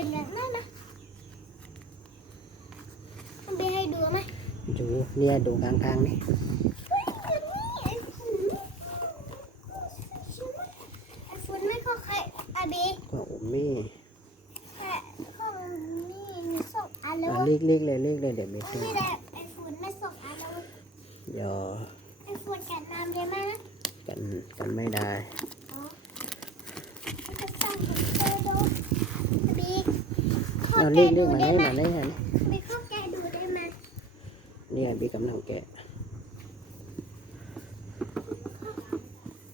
เป็นแบบนั้นนะต้องไปให้ดูไหมดูเนี่ยดูกลางๆนี่เฮ้ยอันนี้ไอโฟนไอโฟนไม่เข้าใครอาบีก็อมมี่แต่ข้องนี่มีสองอันแล้วอะเล็กๆเลยเล็กเลยเดี๋ยวไม่ดูนี่แหละไอโฟนไม่สองอันแล้วเดี๋ยวไอโฟนกับน้ำได้ไหมนะกันกันไม่ได้ อ๋อจะสร้างของเธอดูบี เข้าเอาแกะเล็กดูๆมาได้ให้ไหมมาให้หันบีเข้าแกะดูได้ไหมเนี่ยบีกำลังแกะ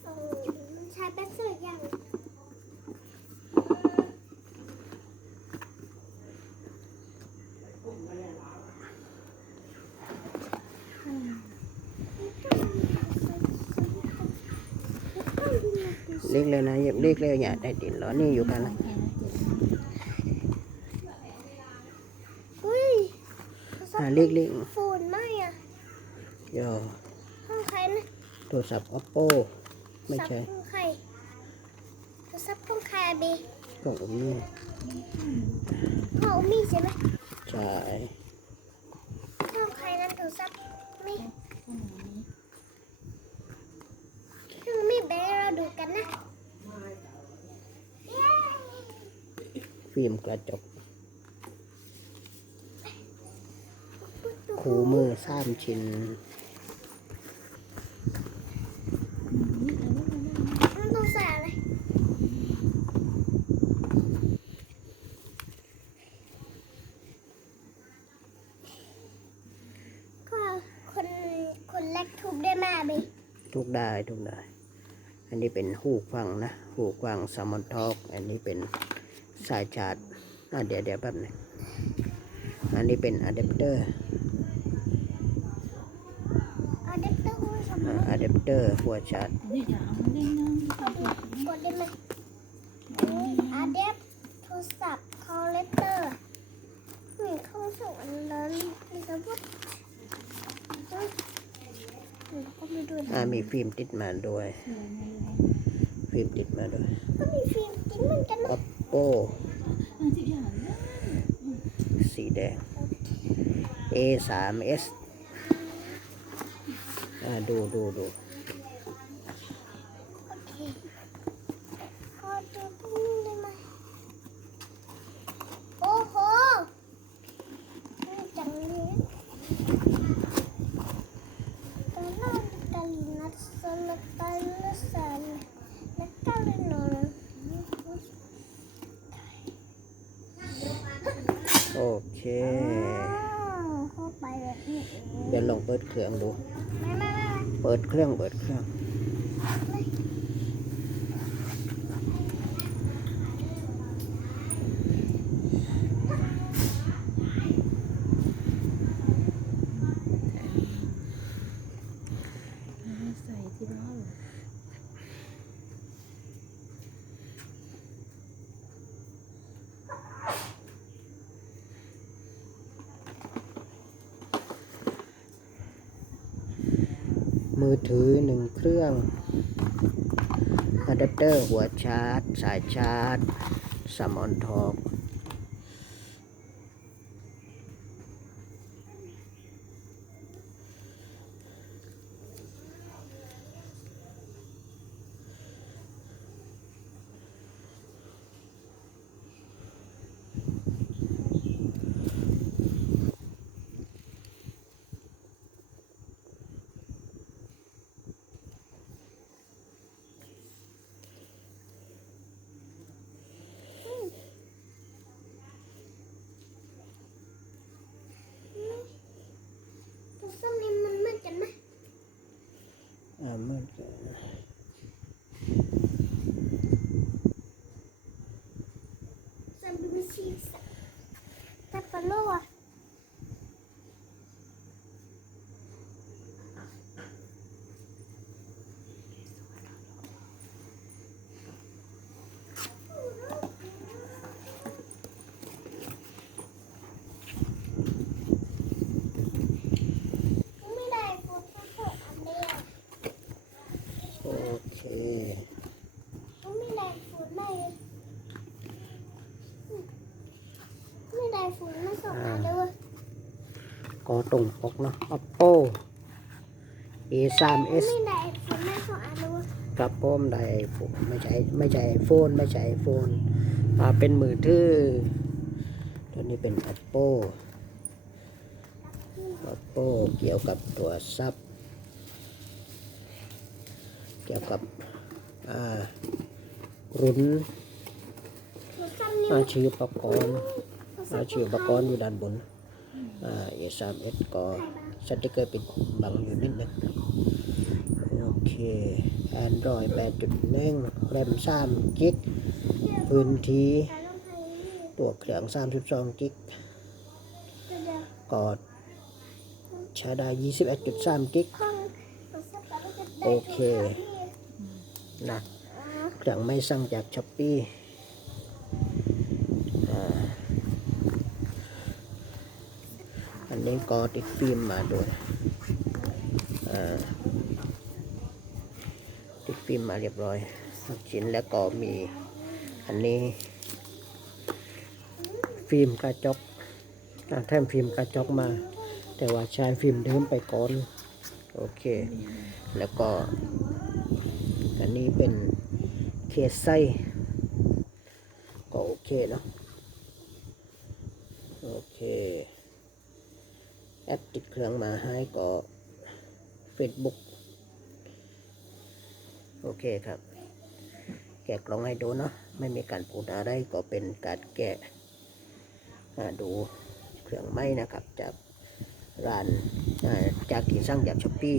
เออมันใช้แบตเตอรี่ยังอืมเล็กเลยนะอย่าเล็กเลยอย่าได้ดินร้อนนี่อยู่กันนะ อุ้ย อะเล็กโฟนไหมอะๆเดี๋ยวห้องใครนะโทรศัพท์ oppo ไม่ใช่ซับห้องใครโทรศัพท์ห้องใครอะบีของอมมี่ห้องมีใช่ไหมใช่ห้องใครนั้นโทรศัพท์มีห้องมีแบงค์เราดูกันนะเย้ฟิล์มกระจก คูมือสามชิ้นมันต้องใส่อะไรก็คนคนแรกทุบได้มาบีทุกได้ทุกได้ อันนี้เป็นหูฟังนะ หูฟังสมอนทอก อันนี้เป็นสายชาร์จอะเดี๋ยวเดี๋ยวแป๊บนึงอันนี้เป็นอะแดปเตอร์ เอาเด็กเต้าหู้สมม อะแดปเตอร์หัวชาร์จกดได้ไหมอาเดฟโทรศัพท์คอลเลกเตอร์นี่เข้าส่งอันนั้นนี่ก็พูดนี่ก็ไม่ดูอ่ามีฟิล์มติดมาด้วย ฟิล์มติดมาด้วยก็มีฟิล์มจริงเหมือนกันนะ oppo สีแดง a 3 s อ่า ดูดูดูโอเคขอดูตรงนี้ได้ไหมโอ้โหนี่จังเลยตอนนั้นกาลินัสโซลตาลสันนักกาลินอนโอเคเข้าไปแบบนี้เดี๋ยวลองเปิดเครื่องดูไม่ไม่ไม่เปิดเครื่องเปิดเครื่อง มือถือหนึ่งเครื่องอะแดปเตอร์หัวชาร์จ สายชาร์จสมอนทอก ตัวส้มนี่มันเหมือนกันไหม อ่ามันก็ สัน ดูชีสแต่ปลาโลอะ ไม่ได้ฟุตฟุตฟุตอันเดียว โอเค ไม่ได้ฟุตไม่ ไม่ได้ฟุตไม่สองอันเลยเว้ยก็ตรงปกเนาะ oppo a3s ไม่ได้ฟุตไม่สองอันเลยเว้ยครับผมได้ผมไม่ใช่ไม่ใช่ไอโฟนไม่ใช่ไอโฟนอ่าเป็นมือถือตัวนี้เป็น oppo oppo เกี่ยวกับตัวซับ เกี่ยวกับอ่ารุ่นตัวซ้ำนี่อ่าชื่ออุปกรณ์อ่าชื่ออุปกรณ์อยู่ด้านบนอ่า A3s ก็สติกเกอร์ปิดบังอยู่นิดนึงโอเค Android 8.1 RAM 3กิกพื้นที่แต่ลงไปนี่ตัวเครื่อง 32กิกจะเดี๋ยวก็ใช้ได้ 21.3กิกห้องตัวซ้ำแต่ว่าจะได้โอเคนะเครื่องไม่สั่งจากช้อปปี้ อันนี้ก็ติดฟิล์มมาด้วยติดฟิล์มมาเรียบร้อยทุกชิ้นแล้วก็มีอันนี้ ฟิล์มกระจกอ่มฟิล์มกระจกมา แต่ว่าใช้ฟิล์มเดิมไปก่อนโอเค แล้วก็ อันนี้เป็นเคสไส้ก็โอเคเนาะโอเค แอปติดเครื่องมาให้ก็ Facebook โอเคครับ แกะกล่องให้ดูเนาะไม่มีการพูดอะไรก็เป็นการแกะอ่าดูเครื่องไม้นะครับจากร้านจากที่สั่งจากช้อปปี้